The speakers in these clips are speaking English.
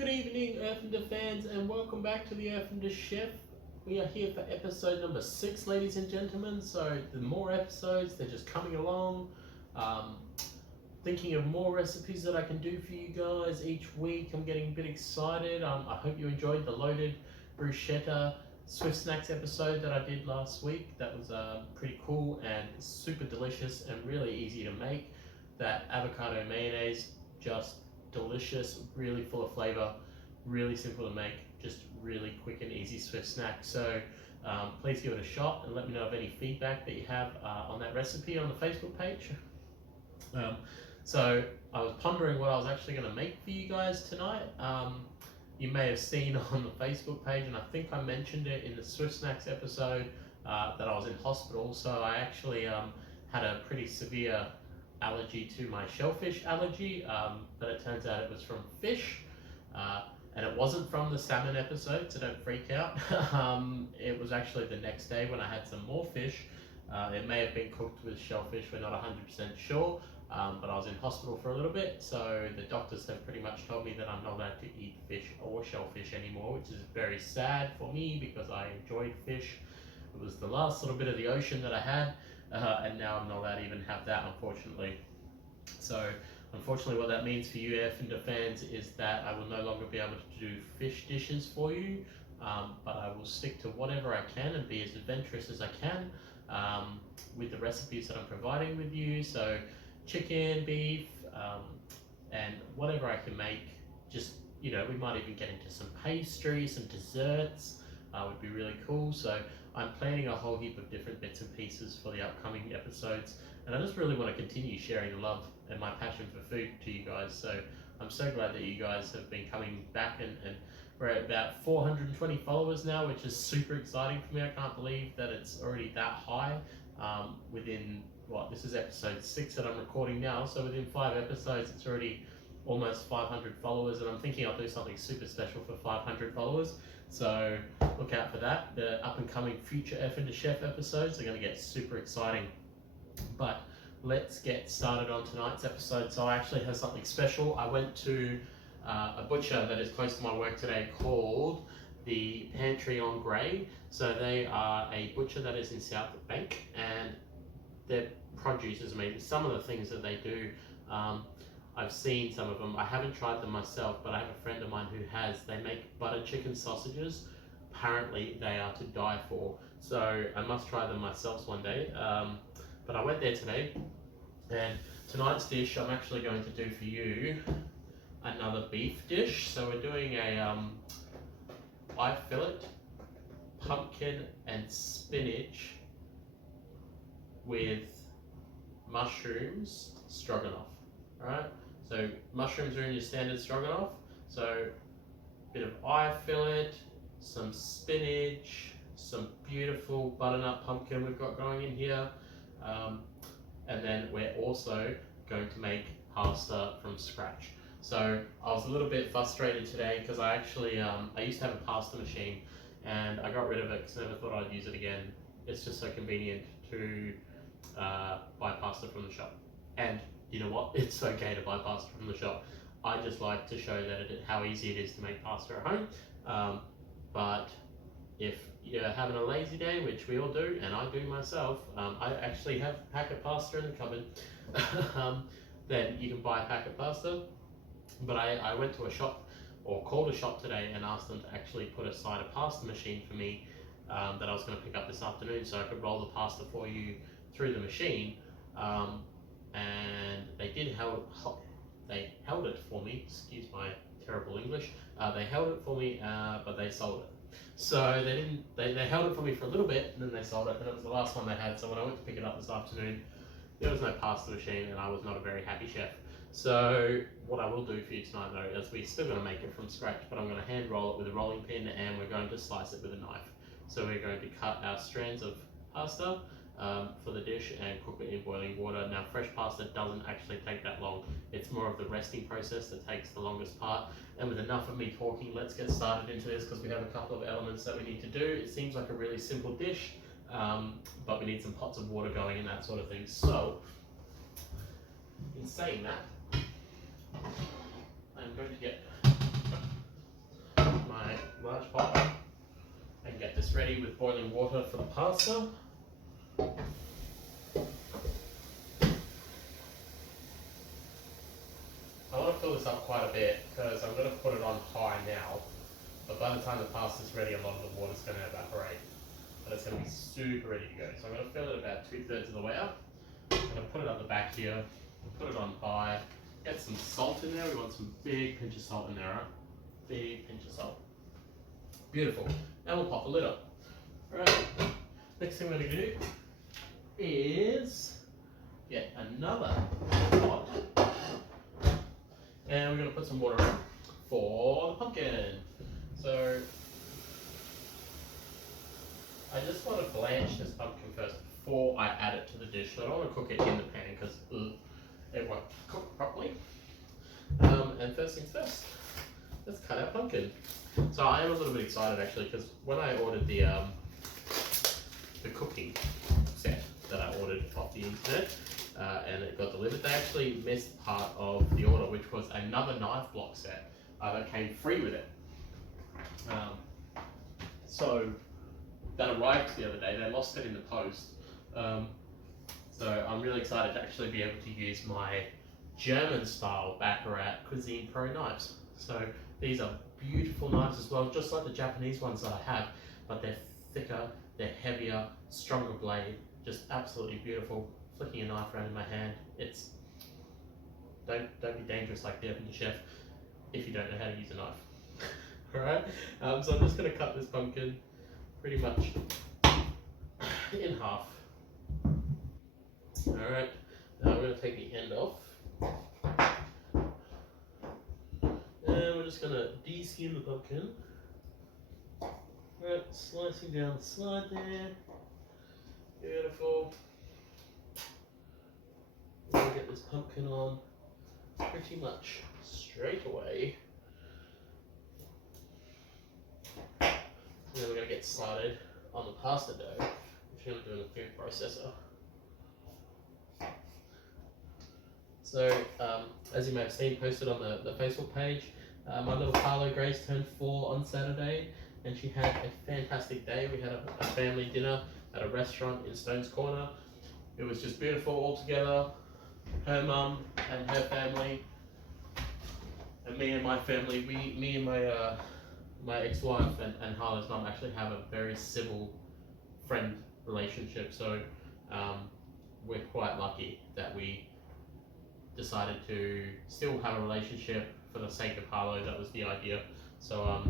Good evening, Erfinder fans, and welcome back to the Erfinder Chef. We are here for episode number 6, ladies and gentlemen. So, the more episodes, they're just coming along. Thinking of more recipes that I can do for you guys each week. I'm getting a bit excited. I hope you enjoyed the loaded bruschetta Swift Snacks episode that I did last week. That was pretty cool and super delicious and really easy to make. That avocado mayonnaise, just delicious, really full of flavor, really simple to make, just really quick and easy Swift snack. So please give it a shot and let me know of any feedback that you have on that recipe on the Facebook page. So I was pondering what I was actually going to make for you guys tonight. You may have seen on the Facebook page, and I think I mentioned it in the Swift Snacks episode, that I was in hospital. So I actually had a pretty severe allergy to my shellfish allergy, but it turns out it was from fish, and it wasn't from the salmon episode, so don't freak out. It was actually the next day when I had some more fish. It may have been cooked with shellfish, we're not 100% sure, but I was in hospital for a little bit, so the doctors have pretty much told me that I'm not allowed to eat fish or shellfish anymore, which is very sad for me because I enjoyed fish. It was the last little bit of the ocean that I had, and now I'm not allowed to even have that, unfortunately. So, unfortunately, what that means for you Erfinder fans is that I will no longer be able to do fish dishes for you, but I will stick to whatever I can and be as adventurous as I can with the recipes that I'm providing with you. So, chicken, beef, and whatever I can make. Just, we might even get into some pastry, some desserts, would be really cool. So I'm planning a whole heap of different bits and pieces for the upcoming episodes, and I just really want to continue sharing the love and my passion for food to you guys. So I'm so glad that you guys have been coming back, and we're at about 420 followers now, which is super exciting for me. I can't believe that it's already that high within, this is episode 6 that I'm recording now, so within 5 episodes it's already almost 500 followers, and I'm thinking I'll do something super special for 500 followers. So look out for that. The up and coming future Erfinder Chef episodes are going to get super exciting. But let's get started on tonight's episode. So I actually have something special. I went to a butcher that is close to my work today called the Pantry on Grey. So they are a butcher that is in South Bank, and their produce is amazing. Some of the things that they do, I've seen some of them. I haven't tried them myself, but I have a friend of mine who has. They make butter chicken sausages. Apparently they are to die for. So I must try them myself one day. But I went there today, and tonight's dish I'm actually going to do for you another beef dish. So we're doing a fillet, pumpkin and spinach with mushrooms stroganoff. Alright, so mushrooms are in your standard stroganoff. So a bit of eye fillet, some spinach, some beautiful butternut pumpkin we've got going in here, and then we're also going to make pasta from scratch. So I was a little bit frustrated today because I actually I used to have a pasta machine, and I got rid of it because I never thought I'd use it again. It's just so convenient to buy pasta from the shop. And you know what? It's okay to buy pasta from the shop. I just like to show that how easy it is to make pasta at home. But if you're having a lazy day, which we all do, and I do myself, I actually have packet pasta in the cupboard. Then you can buy packet pasta. But I went to a shop, or called a shop today, and asked them to actually put aside a pasta machine for me that I was going to pick up this afternoon, so I could roll the pasta for you through the machine. And they held it for me, excuse my terrible English, they held it for me, but they sold it. So they held it for me for a little bit, and then they sold it, and it was the last one they had. So when I went to pick it up this afternoon, there was no pasta machine, and I was not a very happy chef. So what I will do for you tonight though, is we're still going to make it from scratch, but I'm going to hand roll it with a rolling pin, and we're going to slice it with a knife. So we're going to cut our strands of pasta for the dish and cook it in boiling water. Now, fresh pasta doesn't actually take that long. It's more of the resting process that takes the longest part. And with enough of me talking, let's get started into this, because we have a couple of elements that we need to do. It seems like a really simple dish, but we need some pots of water going and that sort of thing. So, in saying that, I'm going to get my large pot and get this ready with boiling water for the pasta. I want to fill this up quite a bit because I'm going to put it on high now, but by the time the pasta's ready, a lot of the water's going to evaporate, but it's going to be super ready to go. So I'm going to fill it about 2/3 of the way up. I'm going to put it up the back here, put it on high, get some salt in there. We want some big pinch of salt in there, right? Big pinch of salt. Beautiful. And we'll pop the lid up. Alright, next thing we're going to do is get another pot. And we're going to put some water in for the pumpkin. So I just want to blanch this pumpkin first before I add it to the dish. So I don't want to cook it in the pan because it won't cook properly. And first things first, let's cut our pumpkin. So I am a little bit excited actually because when I ordered the cooking set that I ordered off the internet, and it got delivered, they actually missed part of the order, which was another knife block set that came free with it. So that arrived the other day. They lost it in the post. So I'm really excited to actually be able to use my German style Baccarat Cuisine Pro knives. So these are beautiful knives as well, just like the Japanese ones that I have, but they're thicker, they're heavier, stronger blade, just absolutely beautiful. Flicking a knife around in my hand, it's don't be dangerous like the Erfinder Chef if you don't know how to use a knife. Alright, so I'm just going to cut this pumpkin pretty much in half. Alright, now we're going to take the end off. And we're just going to de-skin the pumpkin. Right, slicing down the side there. Beautiful. We're going to get this pumpkin on pretty much straight away. And then we're going to get started on the pasta dough, which we're going to do in the food processor. So, as you may have seen posted on the Facebook page, my little Carlo Grace turned 4 on Saturday, and she had a fantastic day. We had a family dinner at a restaurant in Stone's Corner. It was just beautiful all together. Her mum and her family, and me and my family. Me and my ex-wife and Harlow's mum actually have a very civil friend relationship. So we're quite lucky that we decided to still have a relationship for the sake of Harlow. That was the idea. So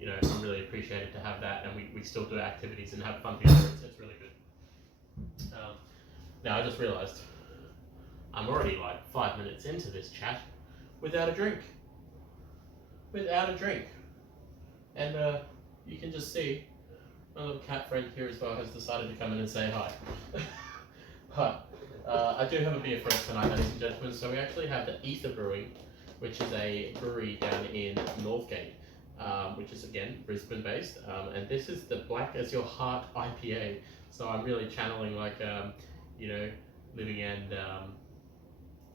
you know, I'm really appreciated to have that, and we still do activities and have fun together. It's really good. Now I just realised I'm already like 5 minutes into this chat without a drink. Without a drink. And you can just see my little cat friend here as well has decided to come in and say hi. But I do have a beer for us tonight, ladies and gentlemen. So we actually have the Ether Brewing, which is a brewery down in Northgate, which is again Brisbane based. And this is the Black as Your Heart IPA. So I'm really channeling like, you know, living and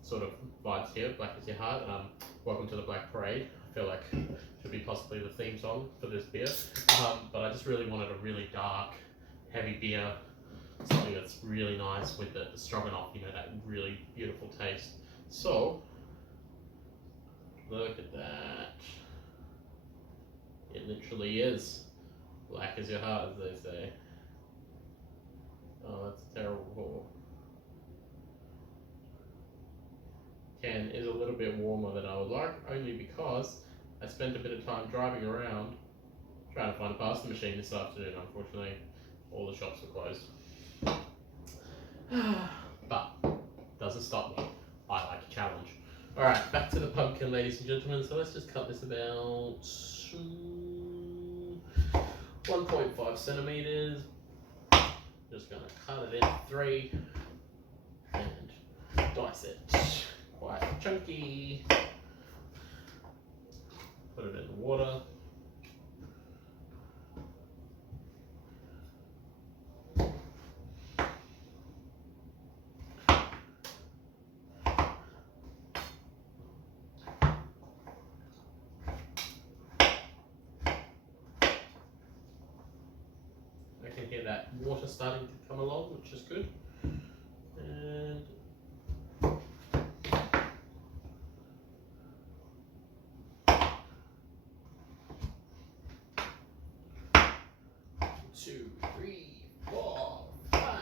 sort of vibes here, Black as Your Heart. Welcome to the Black Parade. I feel like should be possibly the theme song for this beer. But I just really wanted a really dark, heavy beer, something that's really nice with the Stroganoff, you know, that really beautiful taste. So, look at that. It literally is black as your heart, as they say. Oh, that's terrible. Can is a little bit warmer than I would like, only because I spent a bit of time driving around trying to find a pasta machine this afternoon. Unfortunately, all the shops were closed. But doesn't stop me. I like a challenge. Alright, back to the pumpkin, ladies and gentlemen. So let's just cut this about 1.5 centimeters. Just gonna cut it in 3 and dice it quite chunky. Put it in the water. hear that water starting to come along, which is good. And two, three, four, five.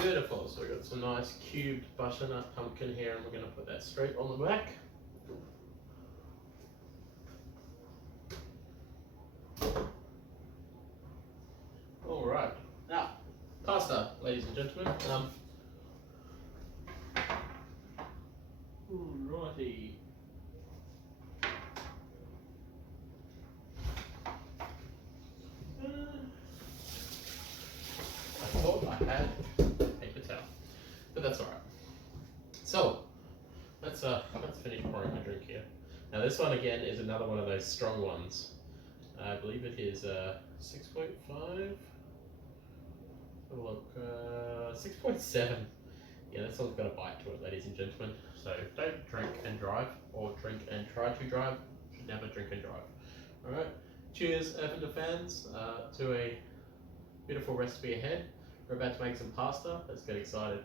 Beautiful. So we've got some nice cubed butternut pumpkin here, and we're going to put that straight on the back. All right. Now, pasta, ladies and gentlemen. Righty. I thought I had paper towel, but that's all right. So let's finish pouring my drink here. Now this one again is another one of those strong ones. I believe it is 6.5. Look, 6.7. Yeah, this one's got a bite to it, ladies and gentlemen. So don't drink and drive, or drink and try to drive. Should never drink and drive. All right. Cheers, Erfinder fans, to a beautiful recipe ahead. We're about to make some pasta. Let's get excited.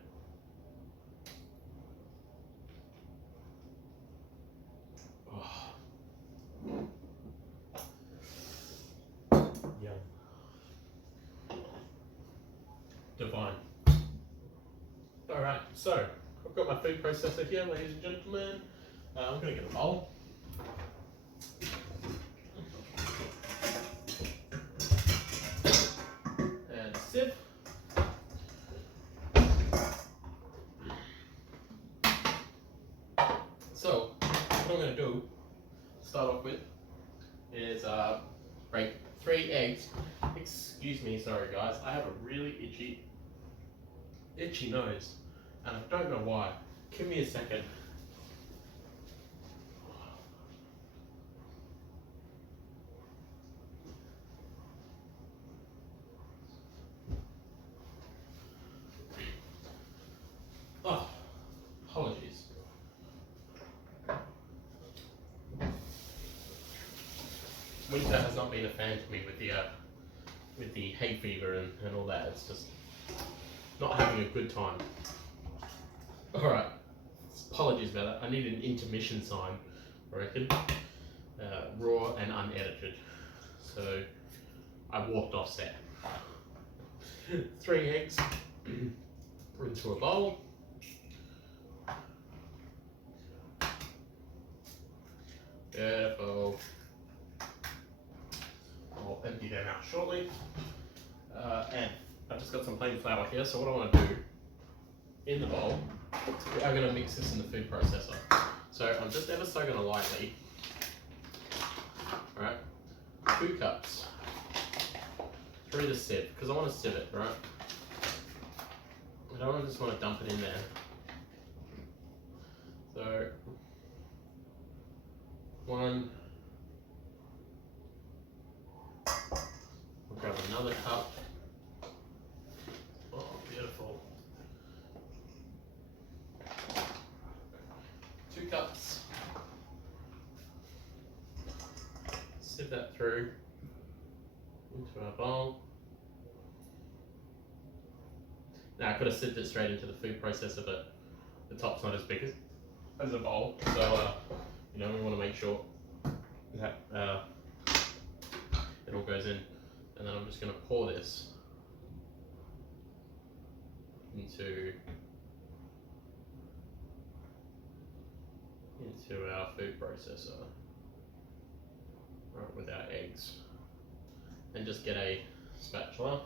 Oh. Yum. Divine. Alright, so I've got my food processor here, ladies and gentlemen. I'm going to get a bowl. And a sieve. So, what I'm going to do, start off with, is break 3 eggs. Excuse me, sorry guys, I have a really itchy nose, and I don't know why. Give me a second. Oh, apologies. Winter has not been a fan to me with the hay fever and all that. It's just not having a good time. Alright, apologies about that. I need an intermission sign, I reckon. Raw and unedited. So I walked off set. 3 eggs into a bowl. Beautiful. I'll empty them out shortly. And I've just got some plain flour here, so what I want to do in the bowl, I'm going to mix this in the food processor. So I'm just ever so going to lightly, right, 2 cups through the sieve, because I want to sieve it, right? I don't just want to dump it in there. So, 1, we'll grab another cup. Oh, beautiful. 2 cups. Sieve that through into our bowl. Now I could have sieved it straight into the food processor, but the top's not as big as a bowl, so you know, we want to make sure that it all goes in. And then I'm just going to pour this into our food processor, right, with our eggs, and just get a spatula.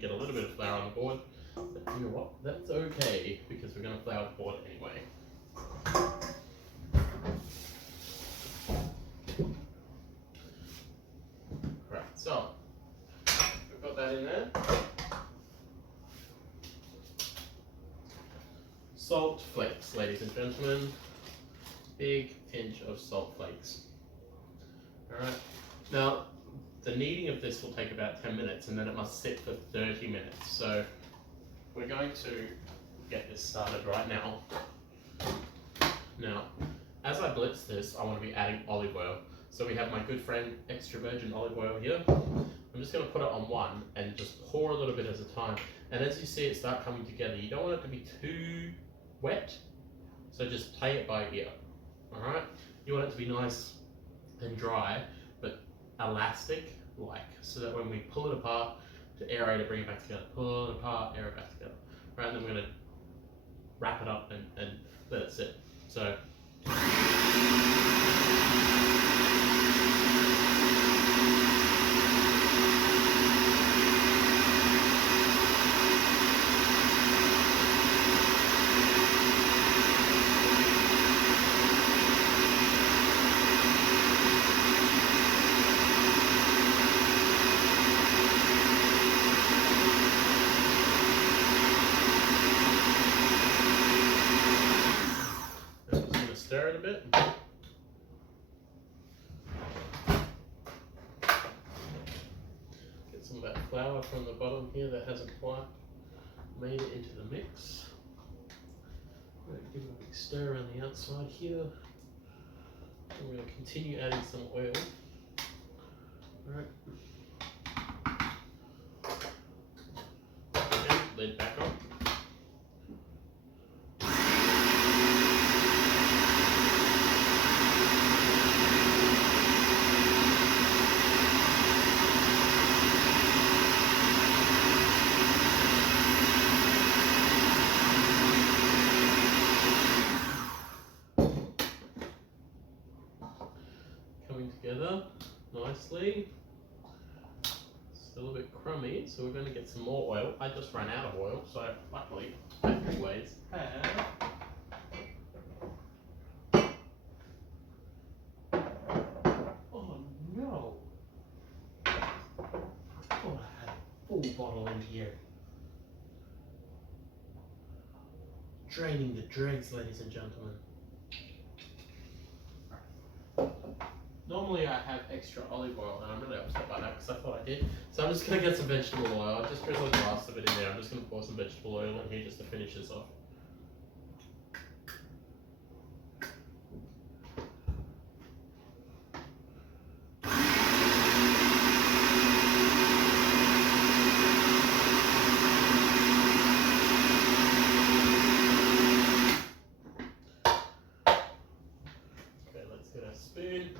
Get a little bit of flour on the board, but you know what, that's okay, because we're going to flour the board anyway. Right, so we've got that in there. salt flakes, ladies and gentlemen. Big pinch of salt flakes. Alright, now the kneading of this will take about 10 minutes and then it must sit for 30 minutes. So we're going to get this started right now. Now, as I blitz this, I want to be adding olive oil. So we have my good friend extra virgin olive oil here. I'm just going to put it on one and just pour a little bit at a time. And as you see it start coming together, you don't want it to be too wet, so just play it by ear. Alright? You want it to be nice and dry, but elastic like, so that when we pull it apart to aerate it, bring it back together, pull it apart, aerate it back together. Right, and then we're going to wrap it up and let it sit. So stir it a bit. Get some of that flour from the bottom here that hasn't quite made it into the mix. I'm going to give it a big stir around the outside here. And we're going to continue adding some oil. Alright. And lid back on. Together nicely. Still a bit crummy, so we're going to get some more oil. I just ran out of oil, so luckily Factory Ways have oh no! Oh, I had a full bottle in here. Draining the dregs, ladies and gentlemen. Normally I have extra olive oil, and I'm really upset by that because I thought I did. So I'm just going to get some vegetable oil. I've just drizzled the last of it in there. I'm just going to pour some vegetable oil in here just to finish this off. Okay, let's get a spoon.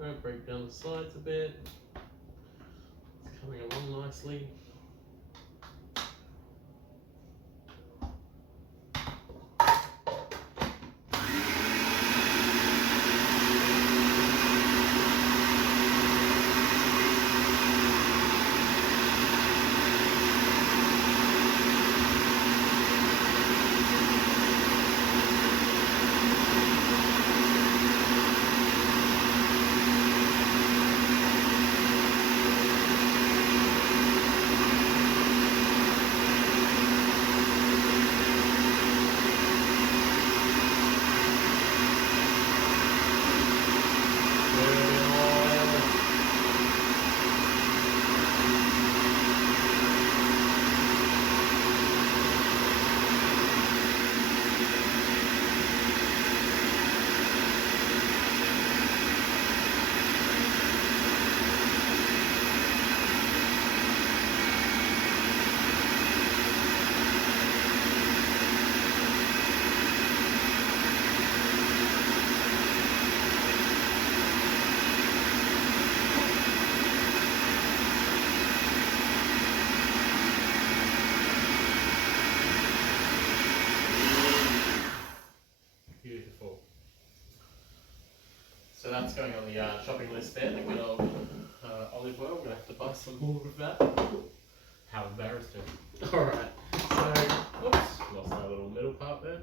Alright, break down the sides a bit. It's coming along nicely. So that's going on the shopping list there, the good old olive oil. We're going to have to buy some more of that. How embarrassing. Alright, so, oops, lost our little middle part there.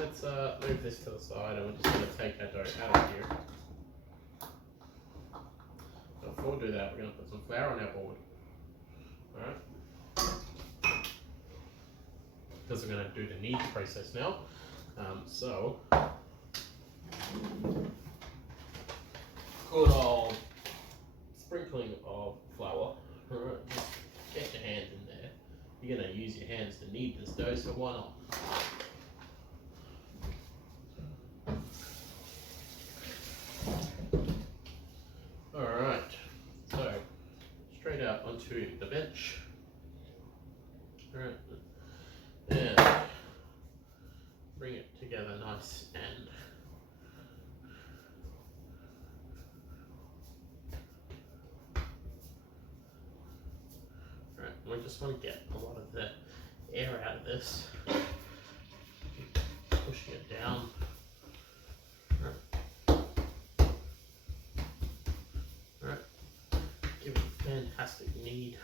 Let's move this to the side and we're just going to take our dough out of here. I'll before we do that, we're going to put some flour on our board. Alright? Because we're going to do the knead process now. So, good old sprinkling of flour. Alright, just get your hands in there. You're going to use your hands to knead this dough, so why not? Alright, so straight out onto the bench. Alright, and bring it together nice and alright, we just want to get a lot of the air out of this. Pushing it down. Alright, give it a fantastic knead.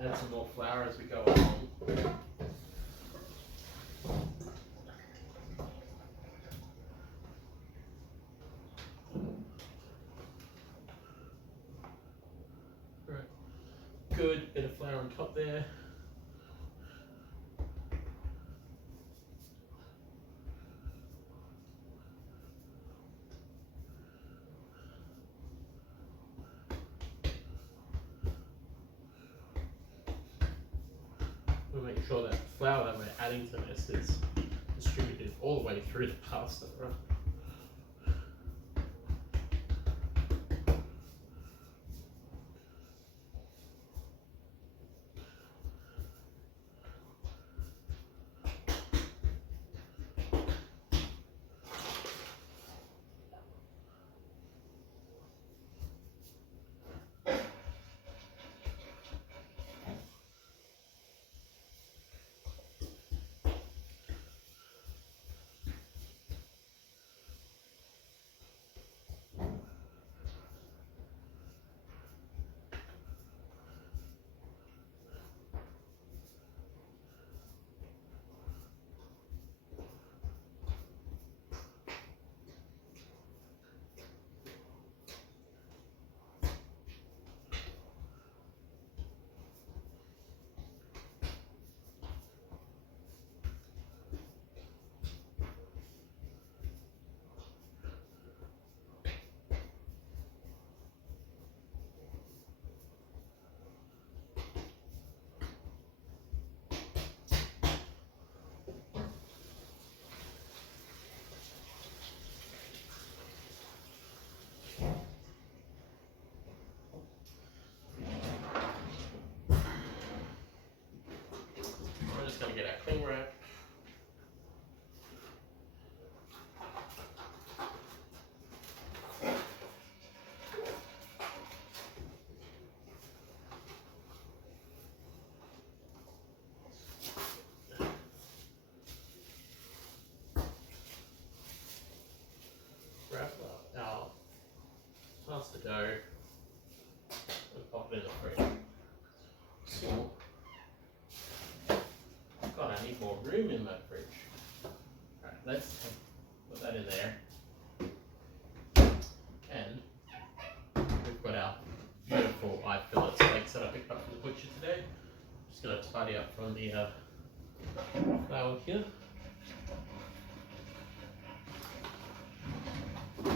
Add some more flour as we go along. Alright, good bit of flour on top there. We'll make sure that flour that we're adding to this is distributed all the way through the pasta, right? We're just going to get our cling wrap. Wrap up our pasta dough and pop it in the fridge. So, God, I need more room in my fridge. Alright, let's put that in there. And we've got our beautiful fillet steaks that I picked up from the butcher today. Just going to tidy up from the flour here. Get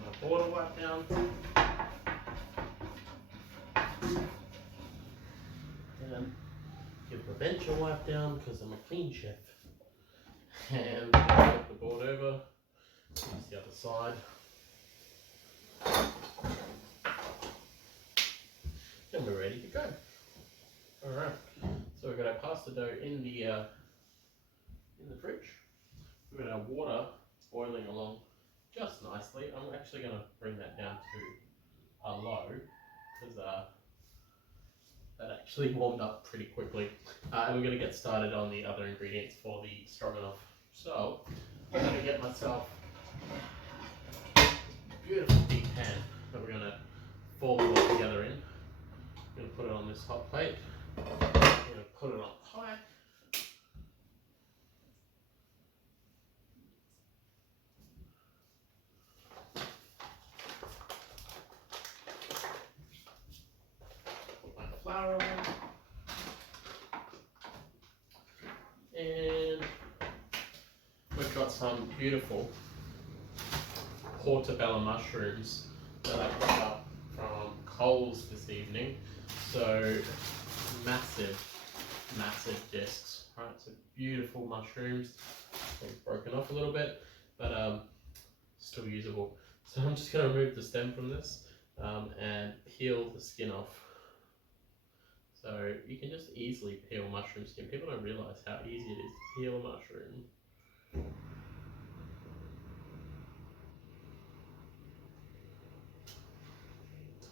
my border wipe down. And give the bench a wipe down because I'm a clean chef. And flip the board over, use the other side. And we're ready to go. Alright, so we've got our pasta dough in the fridge. We've got our water boiling along just nicely. I'm actually going to bring that down to a low because that actually warmed up pretty quickly. And we're going to get started on the other ingredients for the stroganoff. So, I'm going to get myself a beautiful deep pan that we're going to fold it all together in. I'm going to put it on this hot plate. I'm going to put it on high. some beautiful portobello mushrooms that I picked up from Coles this evening. So massive discs. Right, so beautiful mushrooms. They've broken off a little bit, but still usable. So I'm just going to remove the stem from this and peel the skin off. So you can just easily peel mushroom skin. People don't realise how easy it is to peel a mushroom.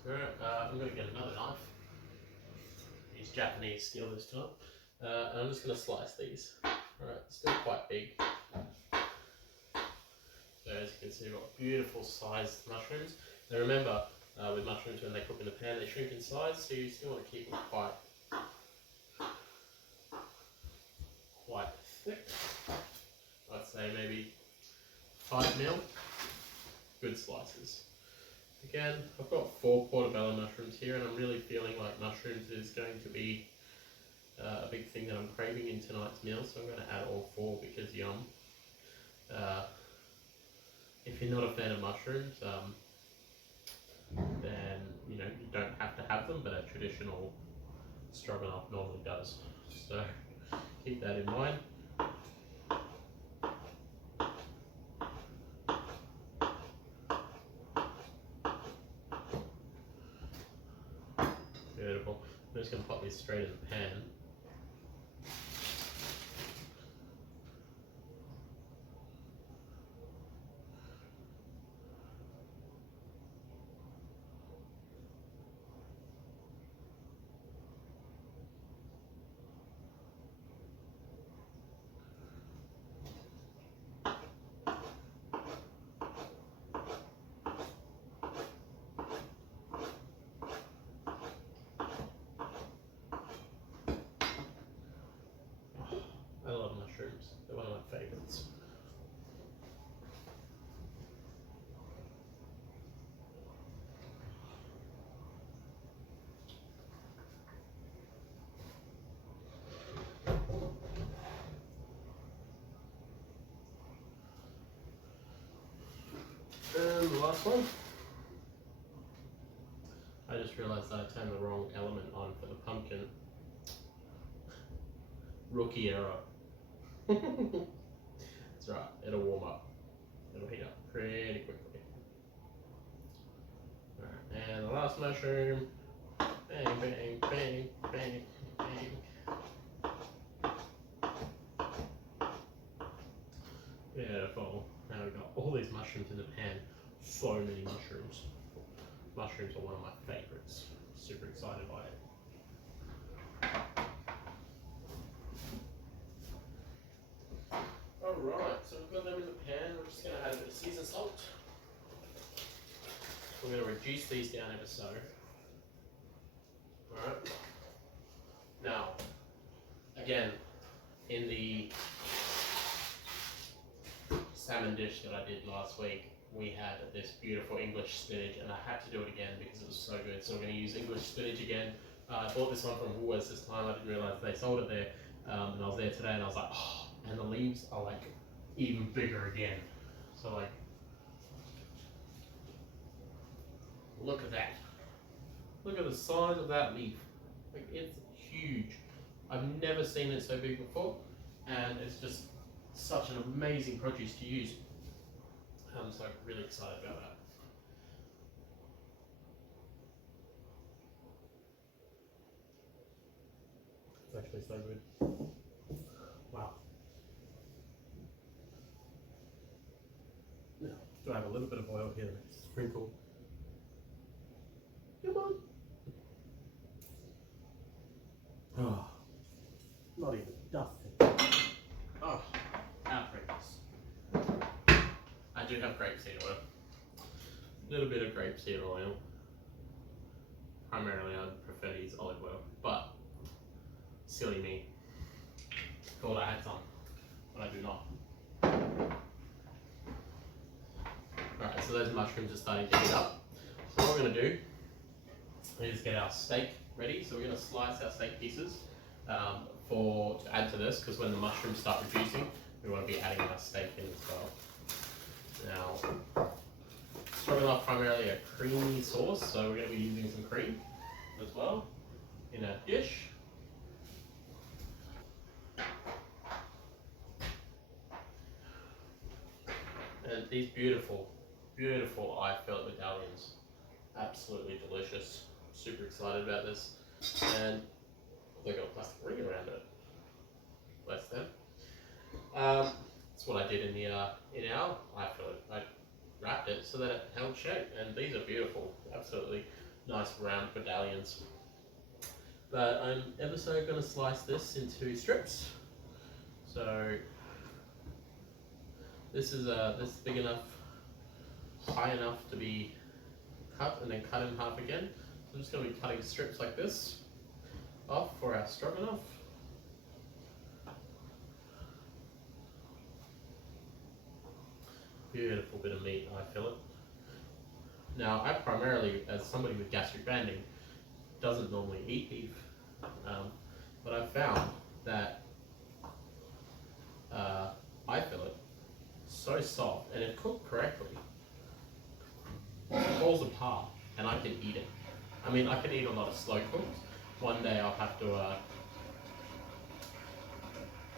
Alright, I'm going to get another knife. Use Japanese steel this time. And I'm just going to slice these. Alright, still quite big. So as you can see, we've got beautiful sized mushrooms. Now remember, with mushrooms when they cook in the pan, they shrink in size, so you still want to keep them quite thick. I'd say maybe 5 mil. Good slices. Again, I've got 4 portobello mushrooms here, and I'm really feeling like mushrooms is going to be a big thing that I'm craving in tonight's meal, so I'm going to add all 4 because yum. If you're not a fan of mushrooms, then you don't have to have them, but a traditional stroganoff normally does. So keep that in mind. Beautiful. I'm just going to pop these straight in the pan. I love mushrooms. They're one of my favourites. And the last one. I just realised that I turned the wrong element on for the pumpkin. Rookie error. That's right, it'll warm up. It'll heat up pretty quickly. Alright, and the last mushroom. Bang, bang, bang, bang, bang. Beautiful. Now we've got all these mushrooms in the pan. So many mushrooms. Mushrooms are one of my favourites. Super excited by it. Alright, so we've got them in the pan. We're just going to add a bit of seasoned salt. We're going to reduce these down ever so. Alright. Now, again, in the salmon dish that I did last week, we had this beautiful English spinach, and I had to do it again because it was so good. So we're going to use English spinach again. I bought this one from Woolworths this time. I didn't realise they sold it there, and I was there today, and I was like, oh, and the leaves are like even bigger again. So like, look at that. Look at the size of that leaf. Like, it's huge. I've never seen it so big before, and it's just such an amazing produce to use. I'm so really excited about that. It's actually so good. Wow. Now, do I have a little bit of oil here? Sprinkle. Come on. Oh, not even dusting. Oh, outrageous. I do have grapeseed oil. A little bit of grapeseed oil. Primarily, I'd prefer to use olive oil, but silly me. Thought I had some, but I do not. Alright, so those mushrooms are starting to heat up. So what we're going to do is get our steak ready. So we're going to slice our steak pieces to add to this, because when the mushrooms start reducing, we want to be adding our steak in as well. a creamy sauce, so we're going to be using some cream as well in a dish. And these beautiful, beautiful eye fillet medallions. Absolutely delicious. Super excited about this. And they got a plastic ring around it. Bless them. That's what I did in our eye fillet. I wrapped it so that it held shape, and these are beautiful. Absolutely nice round medallions. But I'm ever so going to slice this into strips. So this is big enough, high enough to be cut and then cut in half again. So I'm just going to be cutting strips like this off for our stroganoff. Beautiful bit of meat, eye fillet. Now, I primarily, as somebody with gastric banding, doesn't normally eat beef, but I've found that eye fillet is so soft, and if cooked correctly, it falls apart, and I can eat it. I mean, I can eat a lot of slow cooked. One day I'll have to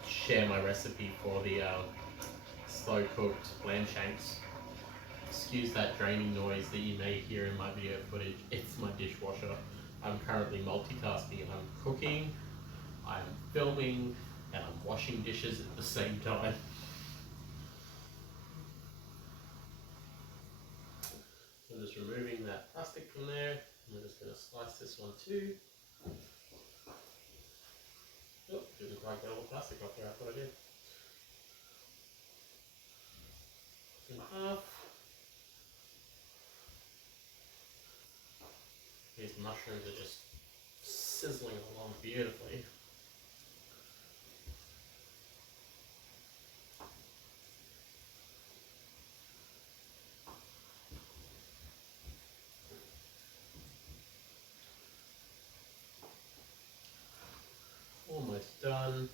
share my recipe for the slow cooked lamb shanks. Excuse that draining noise that you may hear in my video footage. It's my dishwasher. I'm currently multitasking. I'm cooking, I'm filming, and I'm washing dishes at the same time. I'm just removing that plastic from there. I'm just going to slice this one too. Oh, didn't quite get all the plastic off there. I thought I did. In half. These mushrooms are just sizzling along beautifully. Almost done.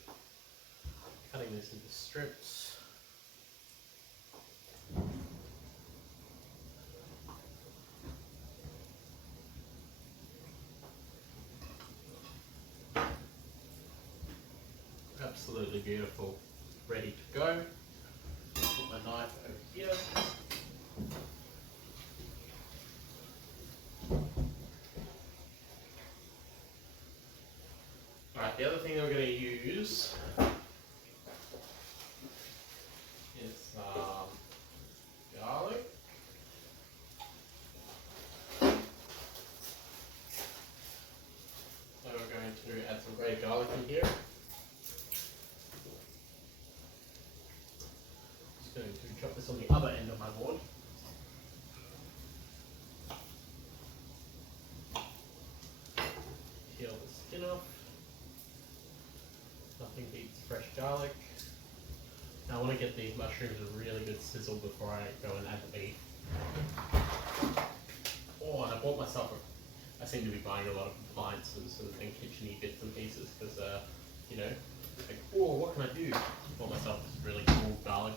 Cutting this into strips. Absolutely beautiful. Ready to go. Put my knife over here. Alright, the other thing that we're going to use is garlic. So we're going to add some grated garlic in here. Just going to chop this on the other end of my board. Peel the skin off. Nothing beats fresh garlic. Now I want to get these mushrooms a really good sizzle before I go and add the beef. Oh, and I bought myself I seem to be buying a lot of appliances and kitchen-y bits and pieces because, you know, like, oh, what can I do? I bought myself this really cool garlic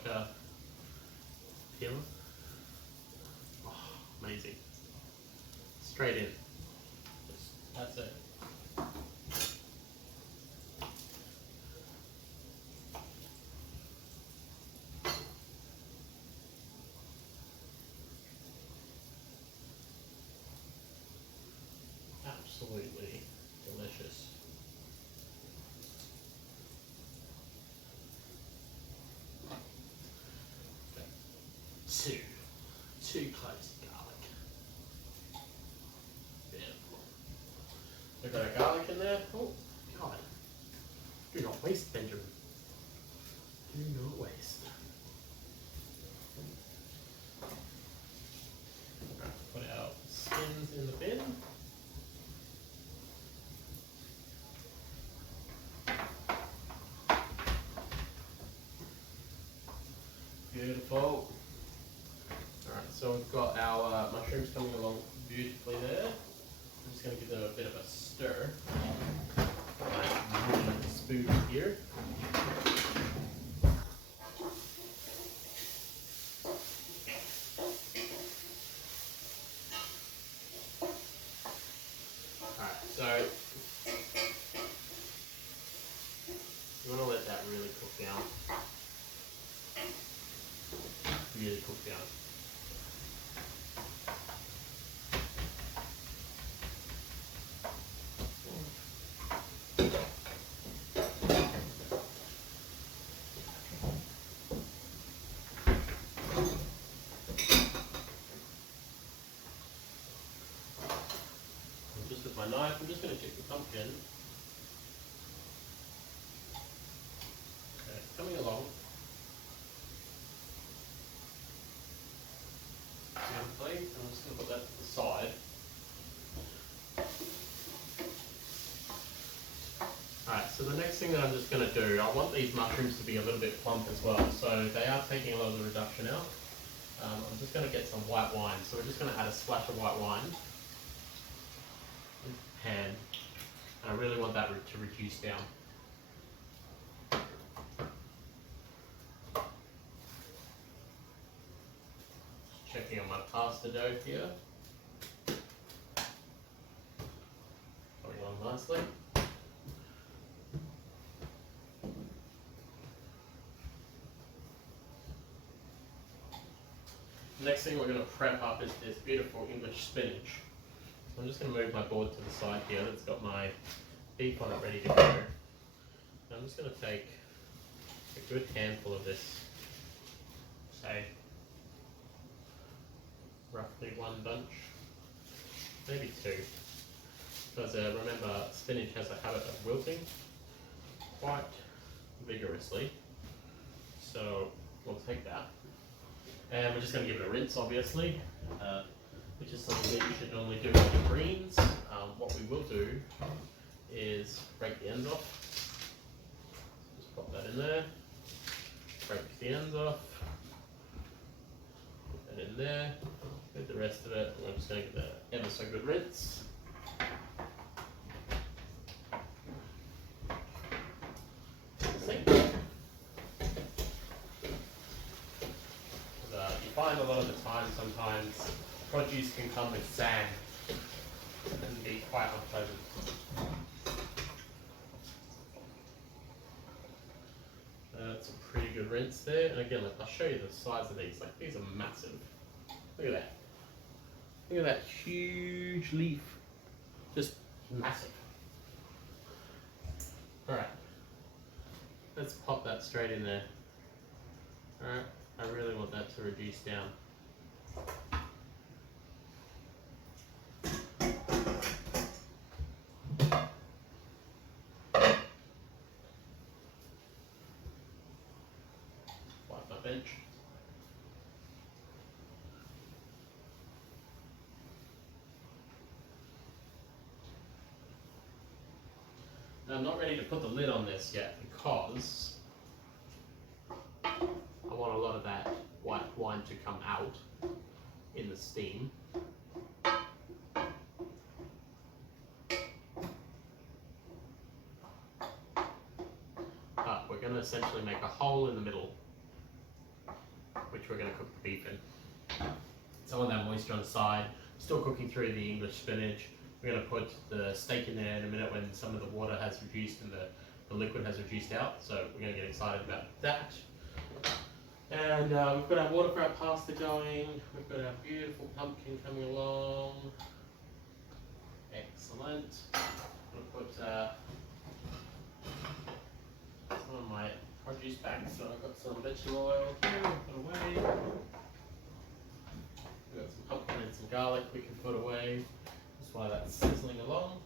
peel. Oh, amazing. Straight in. That's it. Absolutely delicious. Okay. Two cloves of garlic. Beautiful. We've got our garlic in there. Oh, God. Do not waste, Benjamin. Do not waste. Right, put our skins in the bin. Beautiful. Alright, so we've got our mushrooms coming along beautifully there. I'm just going to give them a bit of a stir. My spoon here. So you want to let that really cook down. Really cook down. Just with my knife, I'm just going to check the pumpkin. Okay, it's coming along. Please, I'm just going to put that to the side. Alright, so the next thing that I'm just going to do, I want these mushrooms to be a little bit plump as well, so they are taking a lot of the reduction out. I'm just going to get some white wine, so we're just going to add a splash of white wine in the pan, and I really want that to reduce down. Just checking on my pasta dough here. Going along nicely. Next thing we're going to prep up is this beautiful English spinach. I'm just going to move my board to the side here. That's got my beef on it ready to go. And I'm just going to take a good handful of this, say roughly one bunch, maybe two, because remember spinach has a habit of wilting quite vigorously, so we'll take that. And we're just going to give it a rinse, obviously, which is something that you should normally do with your greens. What we will do is break the ends off. Just pop that in there. Break the ends off. Put that in there. With the rest of it, we're just going to give that ever so good rinse. You find a lot of the time sometimes produce can come with sand and be quite unpleasant. That's a pretty good rinse there. And again, I'll show you the size of these. Like, these are massive. Look at that. Look at that huge leaf. Just massive. Alright. Let's pop that straight in there. Alright. I really want that to reduce down. Wipe my bench. Now I'm not ready to put the lid on this yet because I want a lot of that white wine to come out in the steam. But we're going to essentially make a hole in the middle, which we're going to cook the beef in. So I want that moisture on the side, still cooking through the English spinach. We're going to put the steak in there in a minute when some of the water has reduced and the liquid has reduced out. So we're going to get excited about that. And we've got our water for our pasta going. We've got our beautiful pumpkin coming along. Excellent. I'm going to put some of my produce back. So I've got some vegetable oil here, put away. We've got some pumpkin and some garlic we can put away. Just while that's sizzling along.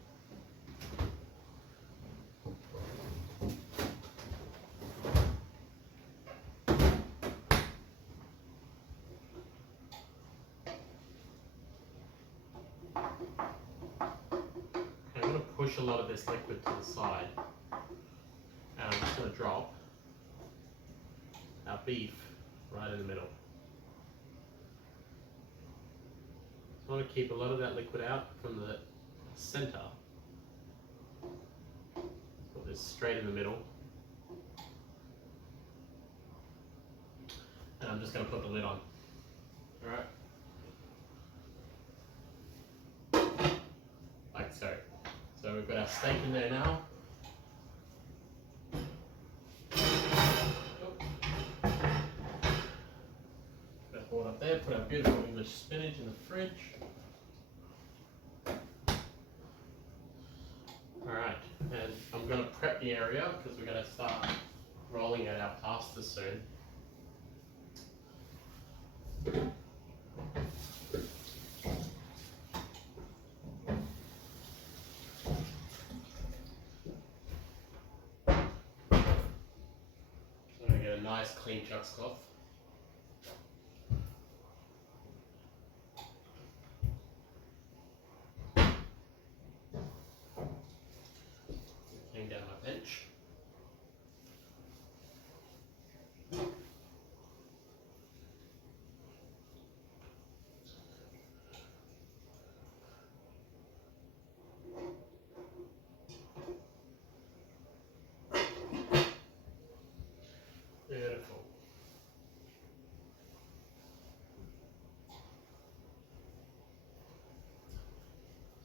I'm going to push a lot of this liquid to the side, and I'm just going to drop our beef right in the middle. So I want to keep a lot of that liquid out from the center. Put this straight in the middle. And I'm just going to put the lid on. Alright? Like so. So we've got our steak in there now. Put our board up there, put our beautiful English spinach in the fridge. Alright, and I'm going to prep the area because we're going to start rolling out our pasta soon. So I'm going to get a nice clean cheesecloth. Clean down my bench. Beautiful.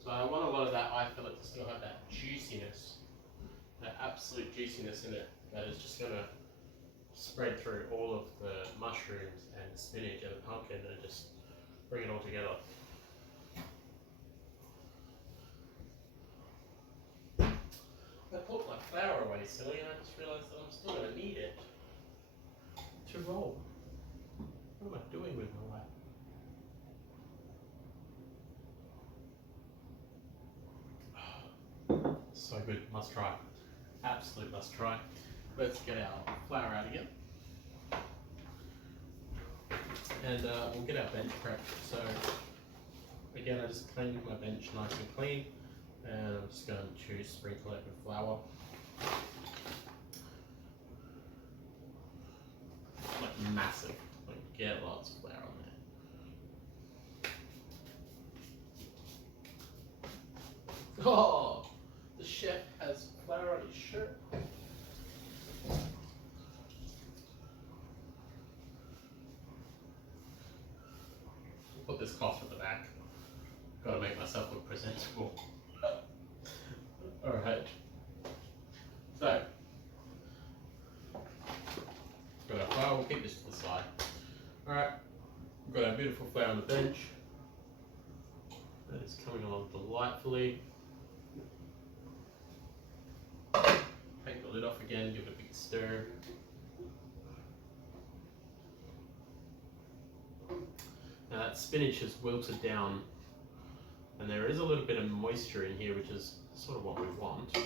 So I want a lot of that eye fillet to still have that juiciness, that absolute juiciness in it that is just going to spread through all of the mushrooms and the spinach and the pumpkin and just bring it all together. I put my flour away, silly, and I just realised that I'm still going to need it to roll. What am I doing with my life? So good, must try. Absolute must try. Let's get our flour out again. And we'll get our bench prepped. So again, I just cleaned my bench nice and clean. And I'm just going to sprinkle it with flour. Like massive. Like get lots of flour on there. Oh! The chef has flour on his shirt. Put this cloth at the back. Got to make myself look presentable. Alright. So, got our flour, we'll keep this to the side. Alright, we've got our beautiful flour on the bench. That is coming along delightfully. Take the lid off again, give it a big stir. Now that spinach has wilted down and there is a little bit of moisture in here, which is sort of what we want.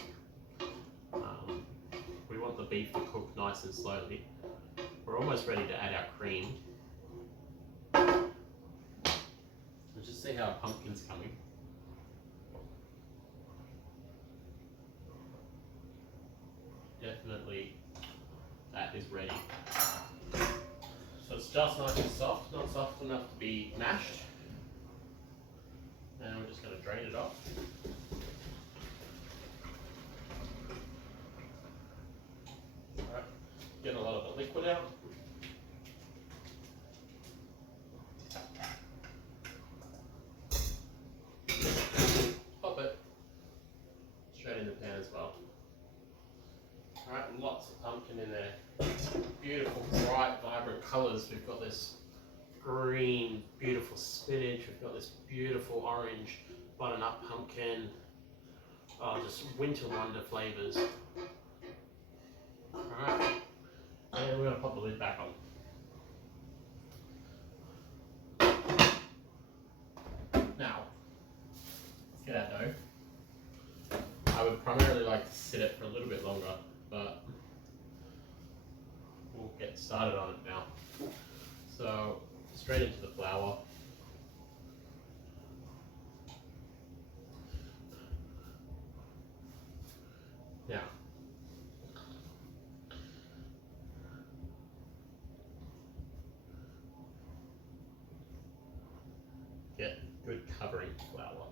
We want the beef to cook nice and slowly. We're almost ready to add our cream. Let's just see how our pumpkin's coming. Definitely that is ready. So it's just nice and soft, not soft enough to be mashed. And we're just going to drain it off. Alright, get a lot of the liquid out. Pop it straight in the pan as well. Alright, lots of pumpkin in there. Beautiful, bright, vibrant colours. We've got this green, beautiful spinach. We've got this beautiful orange butternut pumpkin. Oh, just winter wonder flavours. Alright, and we're going to pop the lid back on. Now, let's get our dough. I would primarily like to sit it for a little bit longer, but we'll get started on it now. So, straight into the flour. Now, get good covering flour.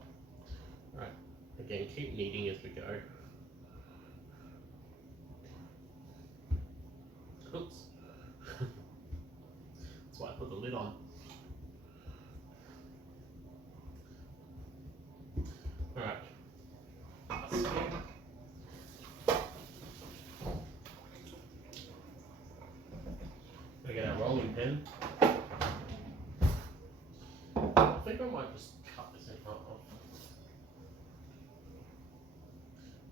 Alright, again, keep kneading as we go. Oops. That's why I put the lid on. Alright, I think I might just cut this in half.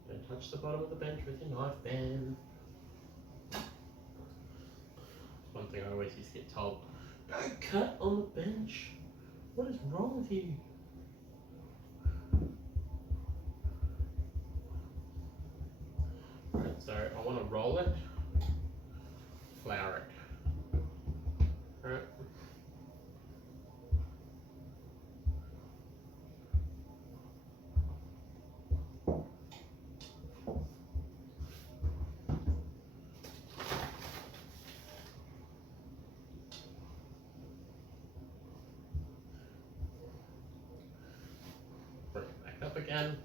Don't touch the bottom of the bench with your knife, Ben. One thing I always used to get told, don't cut on the bench. What is wrong with you? Right, so I want to roll it, flour it. Right. Bring it back up again.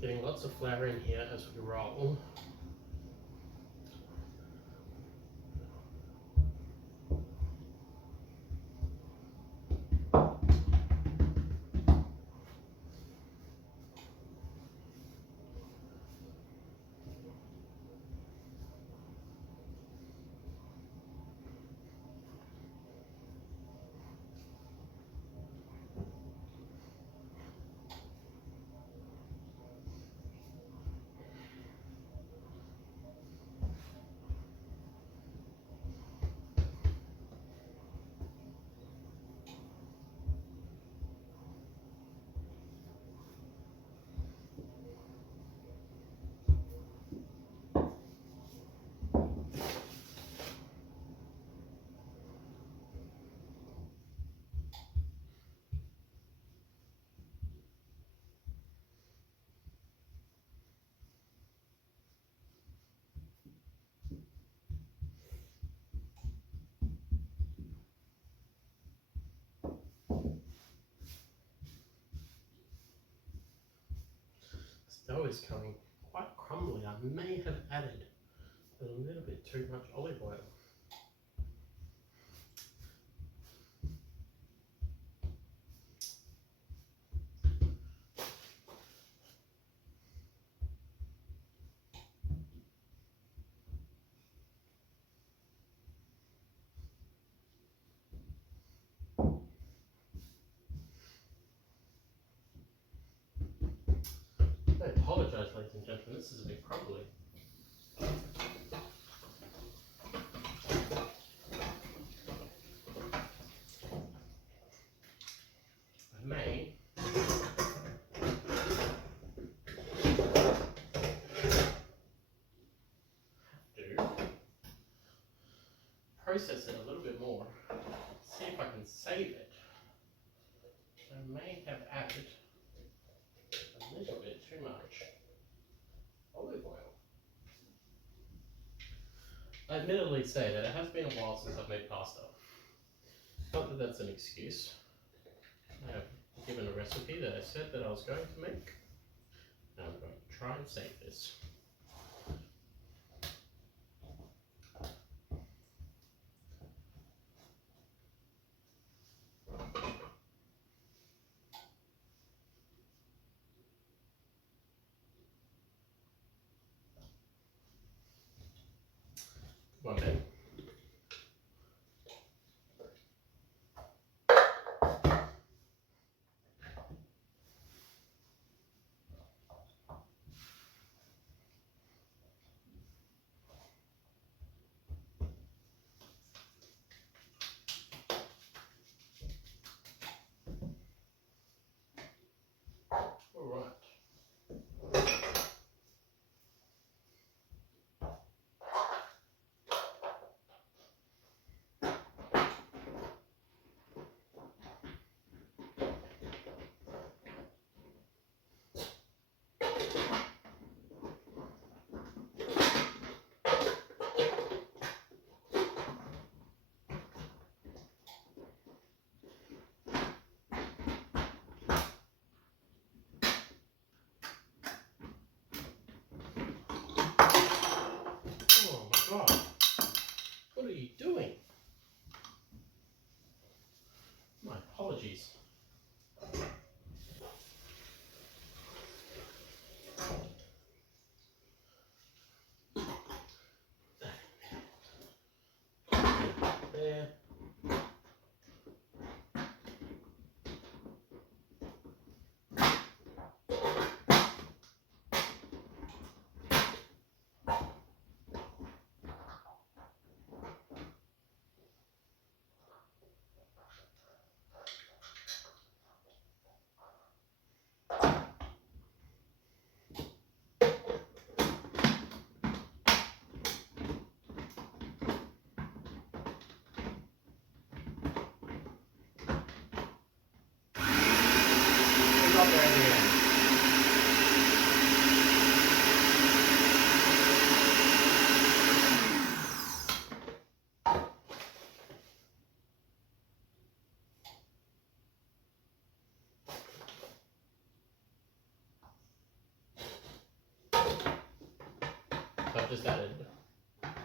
Getting lots of flour in here as we roll. This dough is coming quite crumbly. I may have added a little bit too much olive oil. I apologise, ladies and gentlemen, this is a bit crumbly. I may have to process it a little bit more, see if I can save it. I may have added a little bit too much olive oil. I admittedly say that it has been a while since I've made pasta. Not that that's an excuse. I have given a recipe that I said that I was going to make. Now I'm going to try and save this. One minute.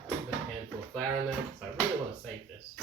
Put a handful of flour in there because I really want to save this.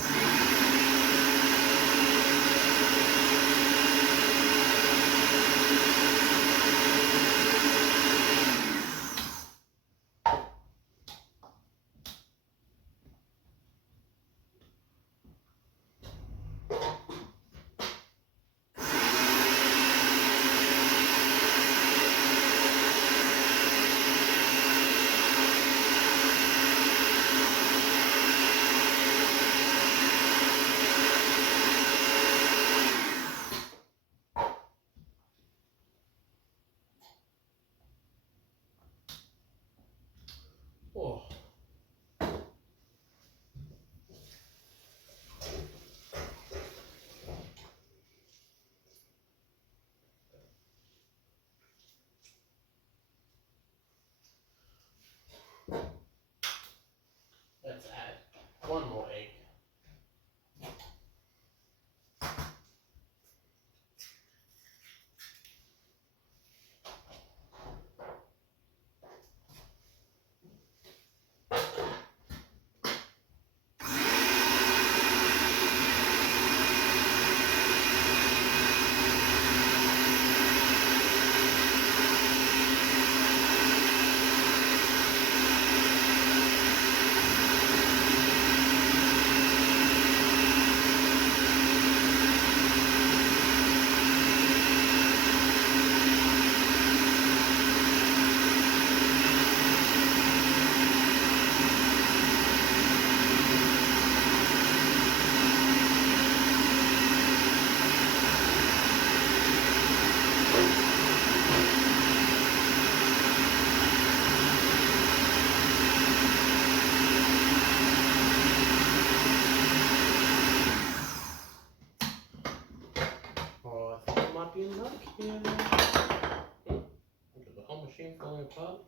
Oh. Let's add one more egg. Be luck here. Look at the whole machine falling apart.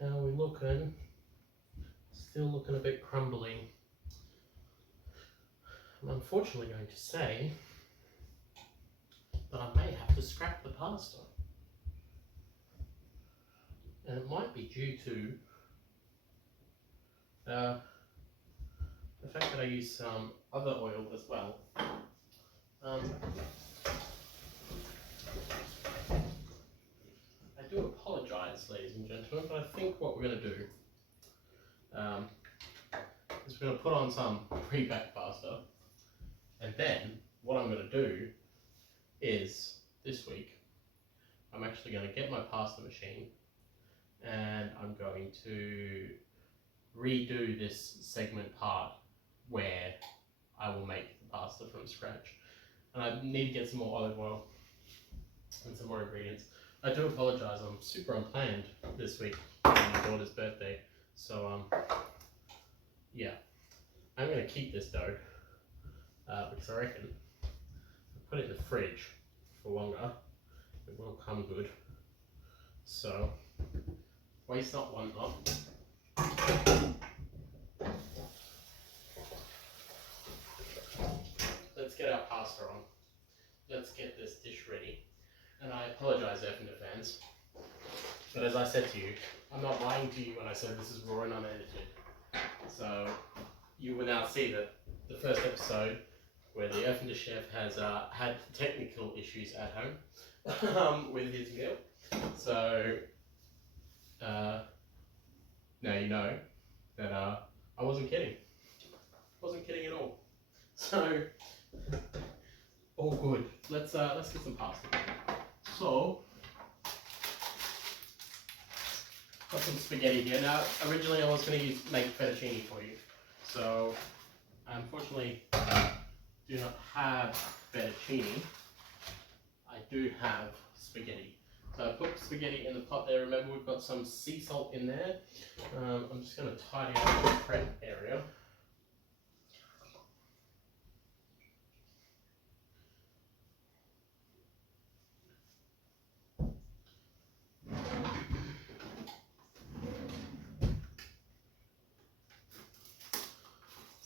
How are we looking? Still looking a bit crumbly. I'm unfortunately going to say that I may have to scrap the pasta. And it might be due to the fact that I use some other oil as well. I do apologise, ladies and gentlemen, but I think what we're going to do is we're going to put on some pre-packed pasta, and then what I'm going to do is, this week, I'm actually going to get my pasta machine and I'm going to redo this segment part where I will make the pasta from scratch. And I need to get some more olive oil and some more ingredients. I do apologise, I'm super unplanned this week on my daughter's birthday. So yeah, I'm going to keep this dough because I reckon if I put it in the fridge for longer, it will come good. So, waste not, want not. Let's get our pasta on. Let's get this dish ready. And I apologise, Erfinder fans, but as I said to you, I'm not lying to you when I said this is raw and unedited. So, you will now see that the first episode where the Erfinder Chef has had technical issues at home with his meal. So, now you know that I wasn't kidding. Wasn't kidding at all. So, all good. Let's get some pasta. So, got some spaghetti here. Now, originally I was going to make fettuccine for you. So, I unfortunately do not have fettuccine. I do have spaghetti. So I put spaghetti in the pot there. Remember, we've got some sea salt in there. I'm just going to tidy up the prep area.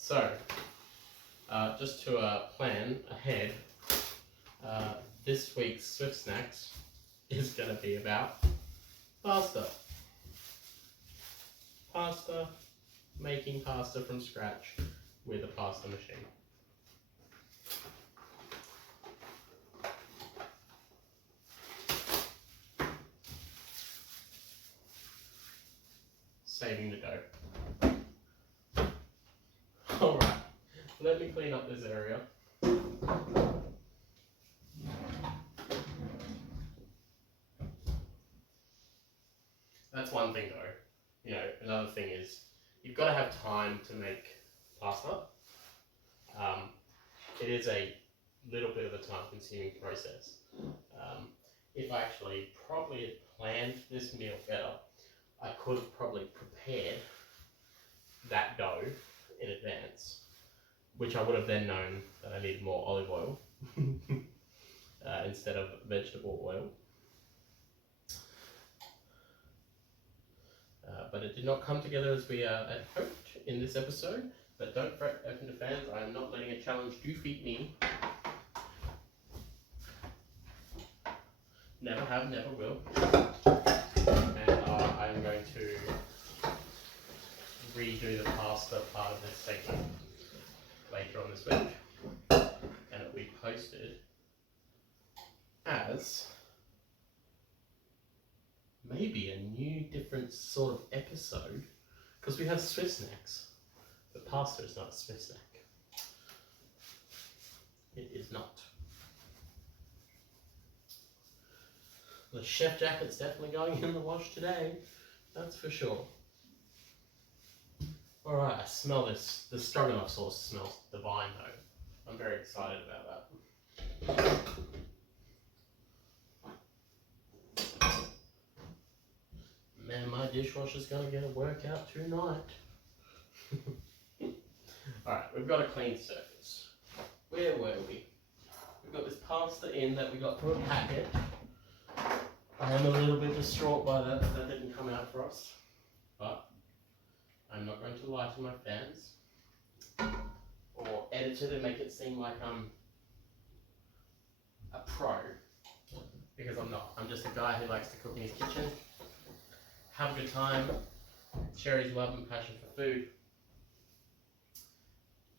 So, just to plan ahead, this week's Swift Snacks is going to be about pasta. Pasta, making pasta from scratch with a pasta machine. Saving the dough. Alright, let me clean up this area. That's one thing though. You know, another thing is you've got to have time to make pasta. It is a little bit of a time-consuming process. If I actually probably had planned this meal better, I could have probably prepared that dough in advance, which I would have then known that I needed more olive oil instead of vegetable oil. But it did not come together as we had hoped in this episode. But don't fret, Erfinder fans, I am not letting a challenge defeat me. Never have, never will. And I'm going to redo the pasta part of this segment later on this week. And it will be posted as maybe a new, different sort of episode, because we have Swiss snacks, but pasta is not a Swiss snack. It is not. The chef jacket's definitely going in the wash today, that's for sure. Alright, I smell this. The Stroganoff sauce smells divine though. I'm very excited about that. Man, my dishwasher's gonna get a workout tonight. Alright, we've got a clean surface. Where were we? We've got this pasta in that we got from a packet. I am a little bit distraught by that didn't come out for us. But I'm not going to lie to my fans or edit it and make it seem like I'm a pro, because I'm not. I'm just a guy who likes to cook in his kitchen, have a good time, share his love and passion for food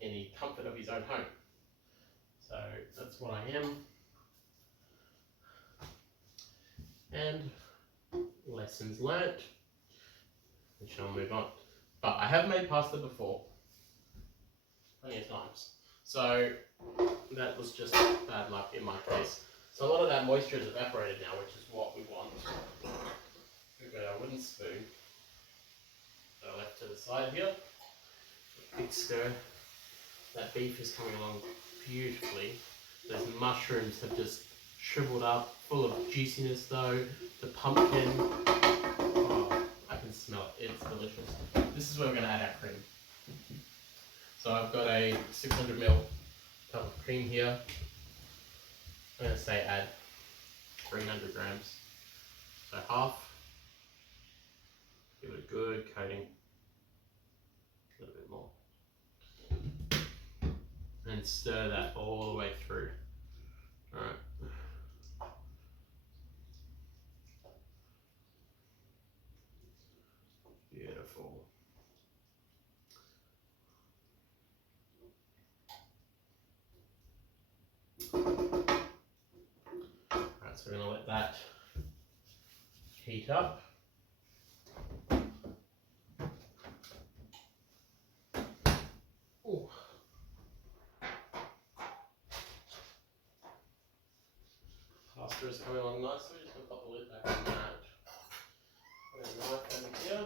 in the comfort of his own home. So that's what I am. And lessons learnt. We shall move on. But I have made pasta before, plenty of times. So that was just bad luck in my case. So a lot of that moisture is evaporated now, which is what we want. We've got our wooden spoon that I left to the side here. Big stir. That beef is coming along beautifully. Those mushrooms have just shriveled up, full of juiciness though. The pumpkin, oh, I can smell it, it's delicious. This is where we're going to add our cream. So I've got a 600ml cup of cream here. I'm going to say add 300 grams. So half. Give it a good coating. A little bit more. And stir that all the way through. Alright. Beautiful. Alright, so we're going to let that heat up. Ooh. Pasta is coming along nicely. Just going to pop the lid back on that. Put a knife over here.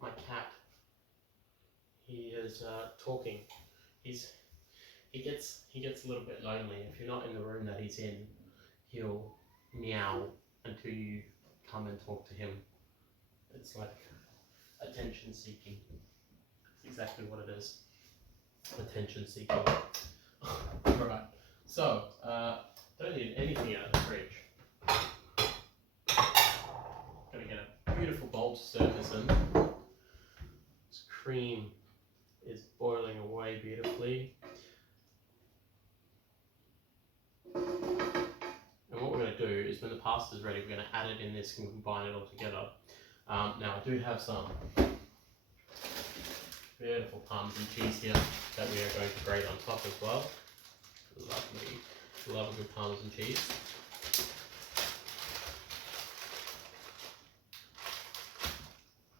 My cat, he is talking. He gets a little bit lonely. If you're not in the room that he's in, he'll meow until you come and talk to him. It's like attention seeking. It's exactly what it is. Attention seeking. Alright, so don't need anything out of the fridge. cream is boiling away beautifully. And what we're going to do is when the pasta is ready, we're going to add it in this and combine it all together. Now I do have some beautiful Parmesan cheese here that we are going to grate on top as well. Love a good Parmesan cheese.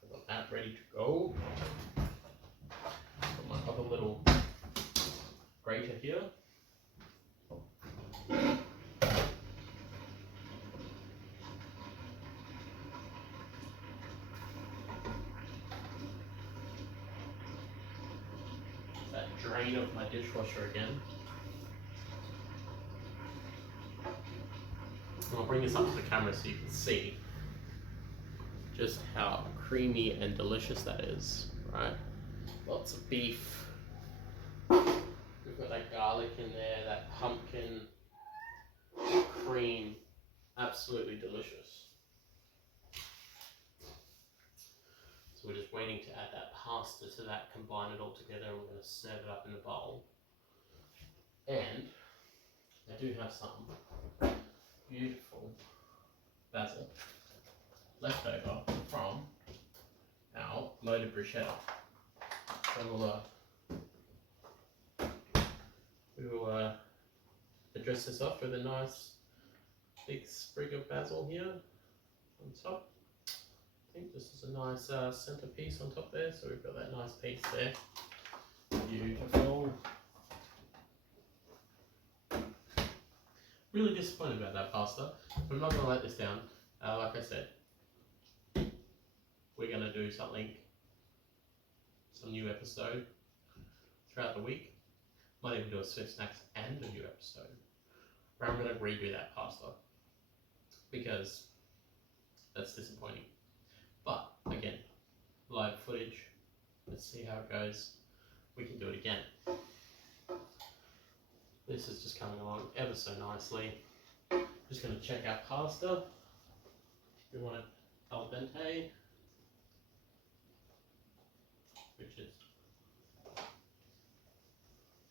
I've got that ready to go. Got my other little grater here. That drain of my dishwasher again. And I'll bring this up to the camera so you can see just how creamy and delicious that is, right? Lots of beef. We've got that garlic in there, that pumpkin cream, absolutely delicious. So we're just waiting to add that pasta to that, combine it all together, and we're going to serve it up in a bowl. And I do have some beautiful basil left over from our loaded bruschetta. So we will address this off with a nice big sprig of basil here on top. I think this is a nice centerpiece on top there, so we've got that nice piece there. Beautiful. Really disappointed about that pasta, but I'm not going to let this down. Like I said, we're going to do some new episode throughout the week. Might even do a Swift Snacks and a new episode, where I'm going to redo that pasta, because that's disappointing. But again, live footage, let's see how it goes. We can do it again. This is just coming along ever so nicely. Just going to check our pasta. We want it al dente, which is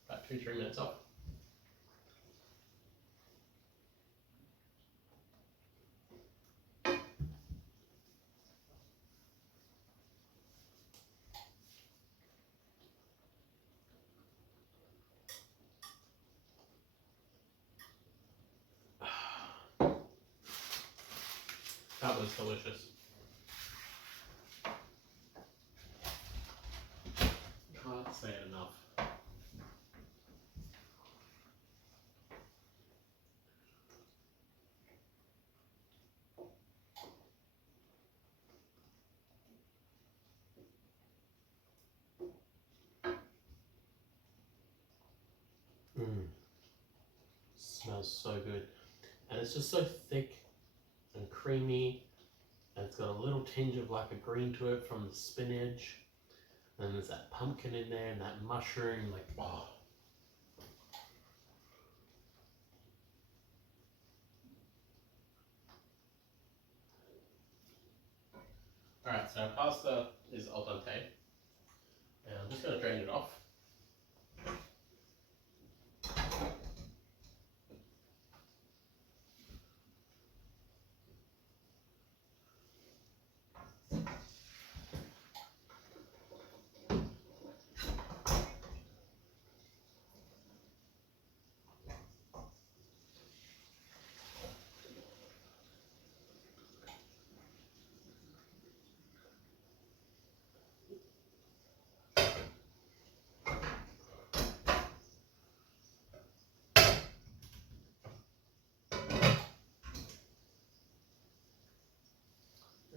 about 2-3 minutes off. That was delicious. Can't say it enough. Smells so good. And it's just so thick and creamy, and it's got a little tinge of like a green to it from the spinach, and there's that pumpkin in there and that mushroom, like wow. Alright, so our pasta is al dente, and I'm just going to drain it off.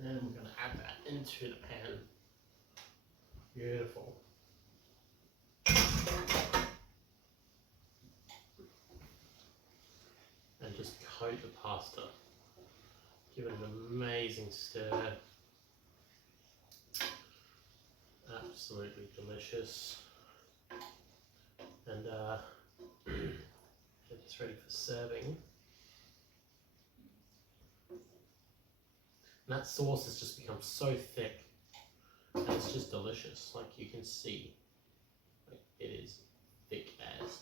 And we're going to add that into the pan. Beautiful. And just coat the pasta. Give it an amazing stir. Absolutely delicious. And get this ready for serving. And that sauce has just become so thick and it's just delicious. Like you can see, like, it is thick as.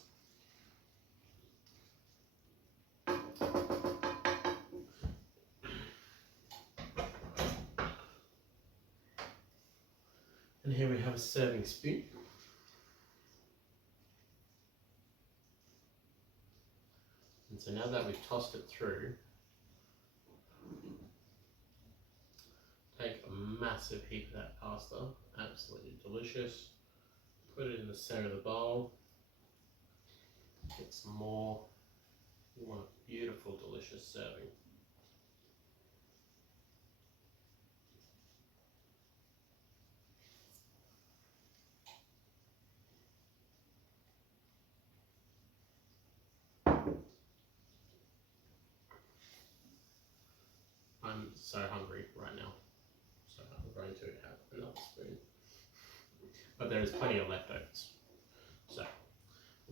And here we have a serving spoon. And so now that we've tossed it through, take a massive heap of that pasta, absolutely delicious. Put it in the center of the bowl. Get some more. You want a beautiful, delicious serving. I'm so hungry right now, so I'm going to have another spoon. But there is plenty of leftovers. So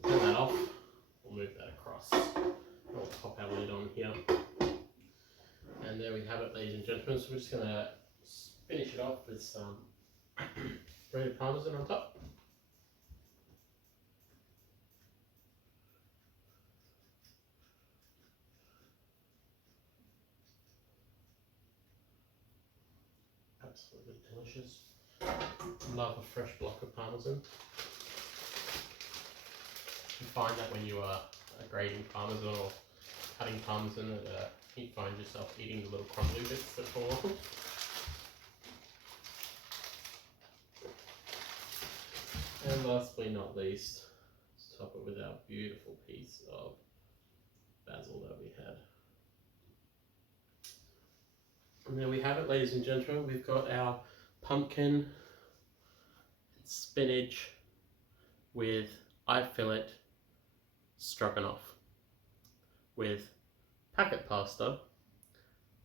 we'll turn that off, we'll move that across. We'll pop our lid on here. And there we have it, ladies and gentlemen. So we're just going to finish it off with some breaded parmesan on top. Absolutely delicious. Love a fresh block of parmesan. You find that when you are grating parmesan or cutting parmesan, that you find yourself eating the little crumbly bits that fall off. And lastly, not least, let's top it with our beautiful piece of basil that we had. And there we have it, ladies and gentlemen. We've got our pumpkin and spinach with fillet stroganoff with packet pasta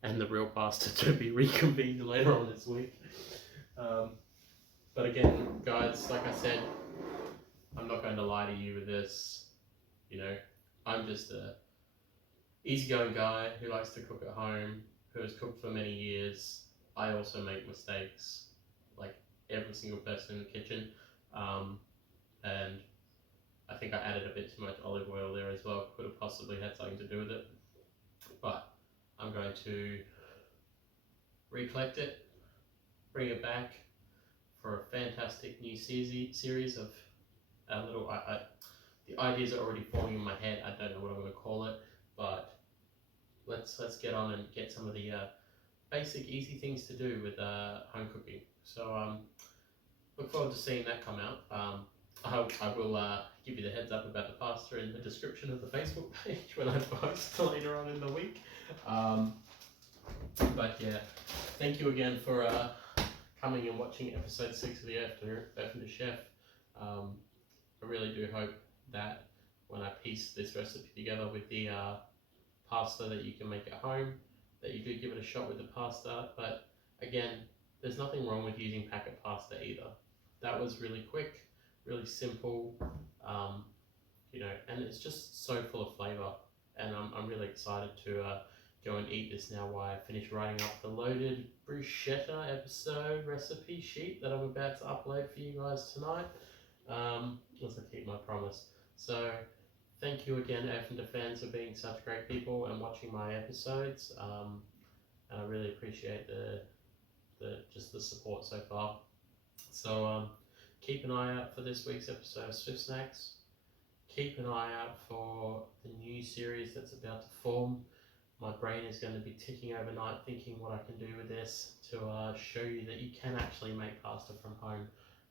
and the real pasta to be reconvened later on this week. But again, guys, like I said, I'm not going to lie to you with this. You know, I'm just a easygoing guy who likes to cook at home, who has cooked for many years. I also make mistakes, like every single person in the kitchen. And I think I added a bit too much olive oil there as well. Could have possibly had something to do with it. But I'm going to recollect it, bring it back for a fantastic new series of little. The ideas are already forming in my head. I don't know what I'm going to call it, but let's get on and get some of the basic, easy things to do with home cooking. So look forward to seeing that come out. I will give you the heads up about the pasta in the description of the Facebook page when I post later on in the week. But yeah, thank you again for coming and watching episode 6 of the Erfinder Chef. I really do hope that when I piece this recipe together with the pasta that you can make at home, that you do give it a shot with the pasta. But again, there's nothing wrong with using packet pasta either. That was really quick, really simple, you know, and it's just so full of flavour. And I'm really excited to go and eat this now while I finish writing up the loaded bruschetta episode recipe sheet that I'm about to upload for you guys tonight. As I keep my promise. So thank you again, Erfinder fans, for being such great people and watching my episodes. And I really appreciate just the support so far. So keep an eye out for this week's episode of Swift Snacks. Keep an eye out for the new series that's about to form. My brain is going to be ticking overnight thinking what I can do with this to show you that you can actually make pasta from home.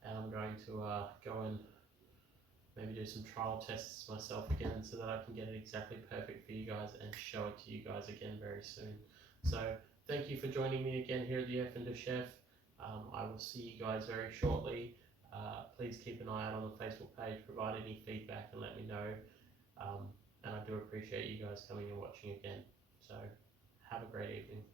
And I'm going to go and maybe do some trial tests myself again so that I can get it exactly perfect for you guys and show it to you guys again very soon. So thank you for joining me again here at the Erfinder Chef. I will see you guys very shortly. Please keep an eye out on the Facebook page, provide any feedback and let me know. And I do appreciate you guys coming and watching again. So have a great evening.